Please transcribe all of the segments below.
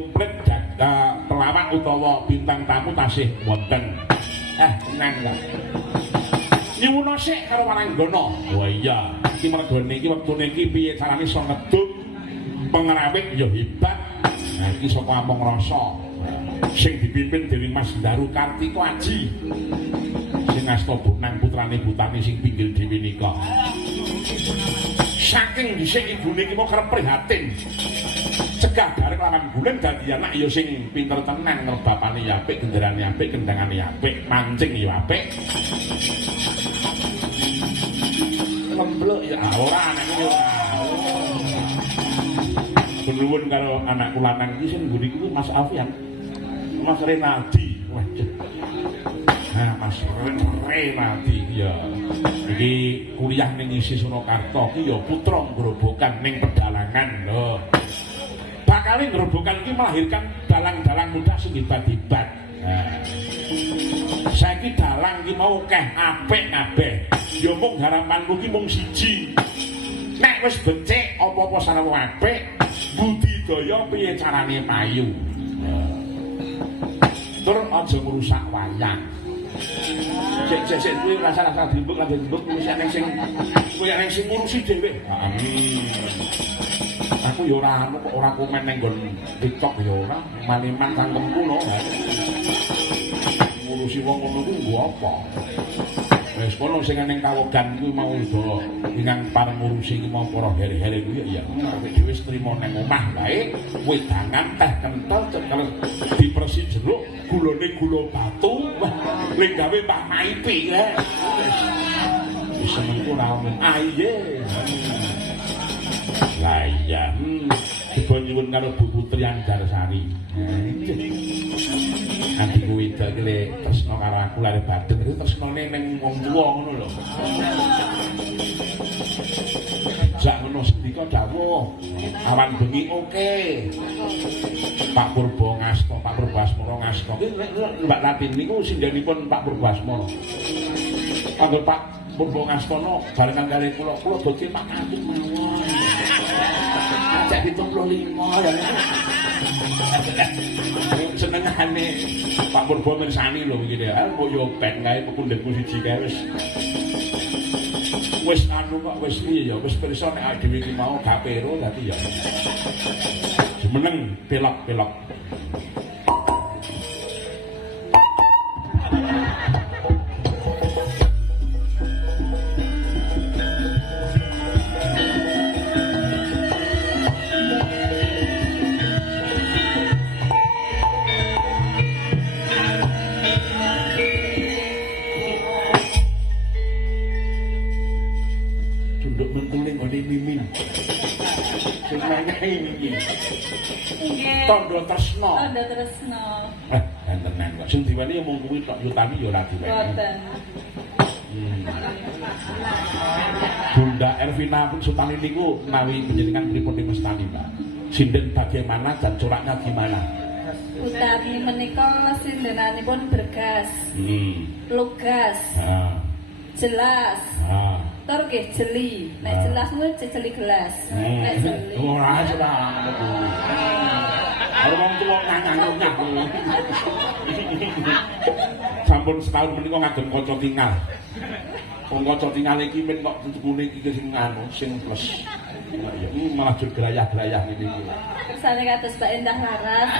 komplit pelawak utawa bintang tamu tasih wonten. Tenang lah. Nyuwun sik karo Waranggana. Oh iya, iki mergone iki wektune iki piye carane iso ngeduk pengrawit ya hebat. Nah iki saka Among Rasa. Sing dipimpin dening Mas Daru Kartika Aji. Sing asta Bonang putrane Butani sing pinggil dhewe nika. Saking dhisik ibune iki mau kerep prihatin. Cegah garek lawan bulan dadi anak ya sing pinter tenan ngerbapane ya apik, genderane apik, kendangane apik, mancing ya apik. Lemblok ya ora anak iki ora. Nuwun karo anakku lanang iki sing nggone iki Mas Alfian. Mas Renaldi. Waduh. Nah, Mas Renaldi ya. Iki kuliah ning isi Surakarta iki ya putra grobogan ning pedalangan lho. Bakale grobogan iki melahirkan dalang-dalang muda sing hebat-hebat. Nah. Saiki dalang iki mau akeh apik kabeh. Ya mung harapanku iki mung siji. Nek wis becik apa-apa sareng apik, budidaya piye carane payu. Tur aja ngrusak wayang. Cek kuwi rasa-rasa dimbuk lan dimbuk kuwi nek sing ngurusi dhewe. Aku ya ora anu kok ora komen ning nggon TikTok ya ora, maliman sangkemku lho. Ngurusi wong ngono kuwi nggo apa? Wis kono sing ning kawogan kuwi mau do ingang pareng ngurusi iki mau para here-here kuwi ya awake dhewe wis trimo ning omah wae, wedangan teh kental cekel dipersi jeruk, gulane gula batu, ning gawe Mbah Maipi ya. Wis semengko ra men. Aye. Lah iya, dipun nyuwun karo Bu Putri Andarsari. Nanti kuwi iki tresno karo aku lare batin iki tresnone ning wong tuwa ngono lho. Jak ngono sedika dawuh. Awan bengi oke. Pak Purba ngasta, Pak Purbasmana ngasta. Mbak Latin niku sindhanipun Pak Purbasmana. Kanggo Pak Purba ngastana barengan kali kula dadi Pak Kantuk mawon. Cek 75 ya. Senengane Pak Purba mirsani lho iki ya. Mbok yo ben kae pepundhenku siji kae wis anu kok wis piye ya wis pirsa nek dhewe iki mau gak pero dadi ya. Jumeneng pelok-pelok. Tondo tresno. Tondo tresno. Tenan kok. Sing diweni mung kuwi tok yutani ya ora diweni. Boten. Bunda Ervina pun Sultani niku menawi panjenengan pripun dimestani, Mbak? Sinden bagaimana dan coraknya gimana? Utami menika sindenanipun bergas. Lugas. Jelas. Tur nggih jeli. Nek jelas kuwi jeli gelas. Nek jeli. Ora salah. Karo wong tuwa nganyang-nyang. Sampun setahun menika ngagem kaca tinggal. Wong kaca tinggal iki men kok tutukune iki sing anu sing plus. Ya malah jur gerayah-gerayah ngene iki. Kersane kados Mbak Endah Laras.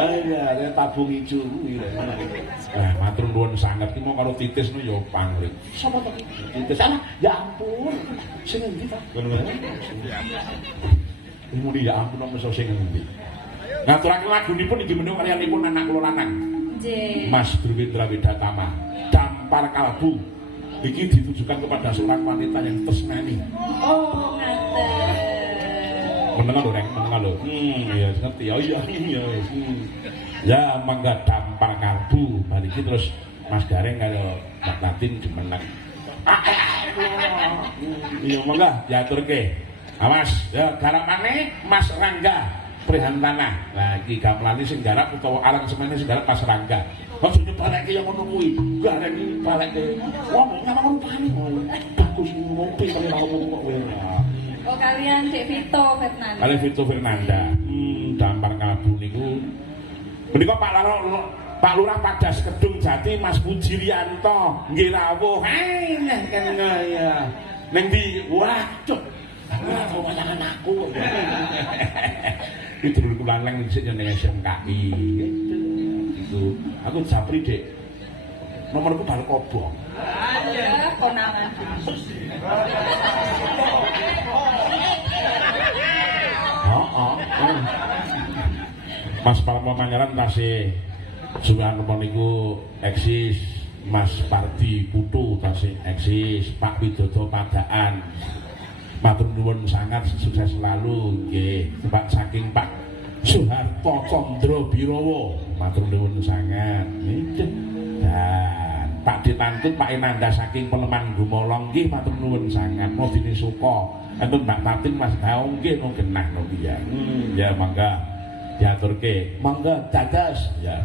Ayo, tabung ijo kuwi. Matur nuwun sanget iki mau karo Titis nu ya pangling. Sapa to iki? Titis. Ya ampun. Sing endi ta? Muni ya ampun mesti sing endi. Ngaturaken lagunipun inggih menika karyanipun anak kula lanang. Nggih. Mas Drwindra Widatama, Dampar Kalbu. Iki ditujukan kepada seorang wanita yang tresnani. Oh, ngaten. Menengan lho, Reng, menengan lho. Ya ngerti. Oh iya. Ya mangga Dampar Kalbu. Bar iki terus Mas Gareng karo Mbak Latin jumeneng. Iya mangga diaturke. Awas, ya garapane Mas Rangga Prihantana. Lah iki gamelane sing garap utawa arang semene sing garap Mas Rangga. Aja nyepaleke yang ngono kuwi. Gareng iki paleke. Wong nyamang rupane. Bagus ngopi kali ngomong kok kowe. Oh kalian Dek Vito Fernanda. Kali Vito Fernanda. Dampar Kalbu niku. Menika Pak Lurah Padas Kedung Jati Mas Pujirianto nggih rawuh. Nek kan ya. Ning ndi? Waduh. Ora kok pasangan aku. Iki dulurku lanang sik jenenge SMKI. Gitu. Aku Japri, Dik. Nomorku bal kobong. Ya konangan. Mas Palmo Manyaran tasih Juwan niku eksis, Mas Pardi Putu tasih eksis, Pak Widodo Padaan. Matur nuwun sangat sukses selalu nggih. Pak saking Pak Soeharto Chandra Birawa. Matur nuwun sangat. Dan Pak Ditantun Pak Enanda saking Peleman Gumolong nggih matur nuwun sangat. Modine suka. Enten Mbak Tatin Mas Gaung nggih mung genah nopo ya. Ya mangga diaturke. Mangga dadas ya.